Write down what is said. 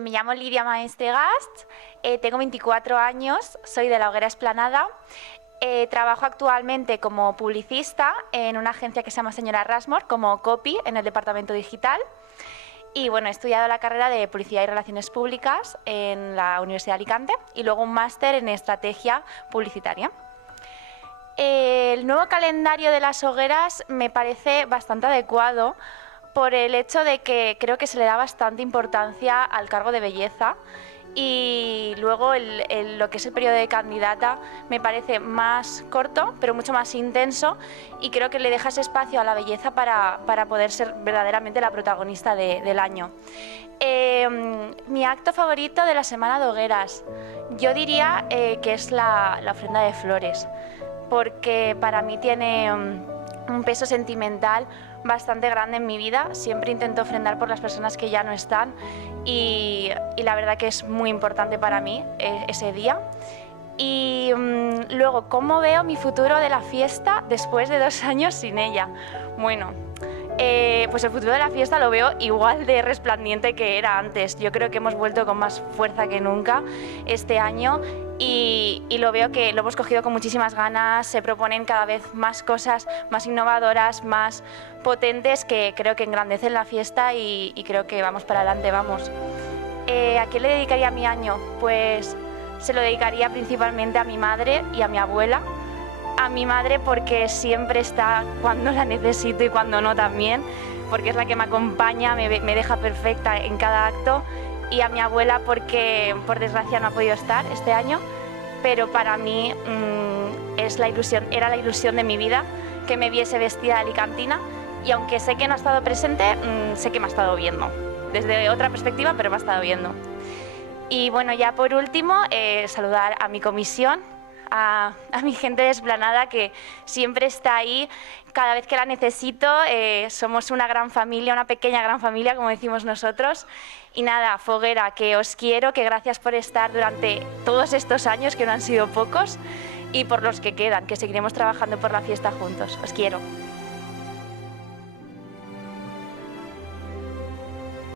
Me llamo Lidia Maestre Gast, tengo 24 años, soy de la Hoguera Esplanada. Trabajo actualmente como publicista en una agencia que se llama Señora Rasmor, como copy en el departamento digital. Y bueno, he estudiado la carrera de Publicidad y Relaciones Públicas en la Universidad de Alicante y luego un máster en Estrategia Publicitaria. El nuevo calendario de las hogueras me parece bastante adecuado por el hecho de que creo que se le da bastante importancia al cargo de belleza. Y luego lo que es el periodo de candidata me parece más corto, pero mucho más intenso, y creo que le deja ese espacio a la belleza para poder ser verdaderamente la protagonista del año. Mi acto favorito de la Semana de Hogueras, yo diría que es la ofrenda de flores, porque para mí tiene un peso sentimental bastante grande en mi vida. Siempre intento ofrendar por las personas que ya no están y la verdad que es muy importante para mí ese día. Y luego, ¿cómo veo mi futuro de la fiesta después de 2 años sin ella? Bueno, pues el futuro de la fiesta lo veo igual de resplandeciente que era antes. Yo creo que hemos vuelto con más fuerza que nunca este año y lo veo que lo hemos cogido con muchísimas ganas. Se proponen cada vez más cosas más innovadoras, más potentes, que creo que engrandecen la fiesta y creo que vamos para adelante, vamos. ¿A qué le dedicaría mi año? Pues se lo dedicaría principalmente a mi madre y a mi abuela. A mi madre porque siempre está cuando la necesito y cuando no también, porque es la que me acompaña, me deja perfecta en cada acto. Y a mi abuela porque por desgracia no ha podido estar este año, pero para mí era la ilusión de mi vida que me viese vestida de alicantina, y aunque sé que no ha estado presente, sé que me ha estado viendo, desde otra perspectiva, pero me ha estado viendo. Y bueno, ya por último, saludar a mi comisión, a mi gente de Esplanada, que siempre está ahí cada vez que la necesito. Somos una gran familia, una pequeña gran familia, como decimos nosotros. Y nada, Foguera, que os quiero, que gracias por estar durante todos estos años, que no han sido pocos, y por los que quedan, que seguiremos trabajando por la fiesta juntos. Os quiero.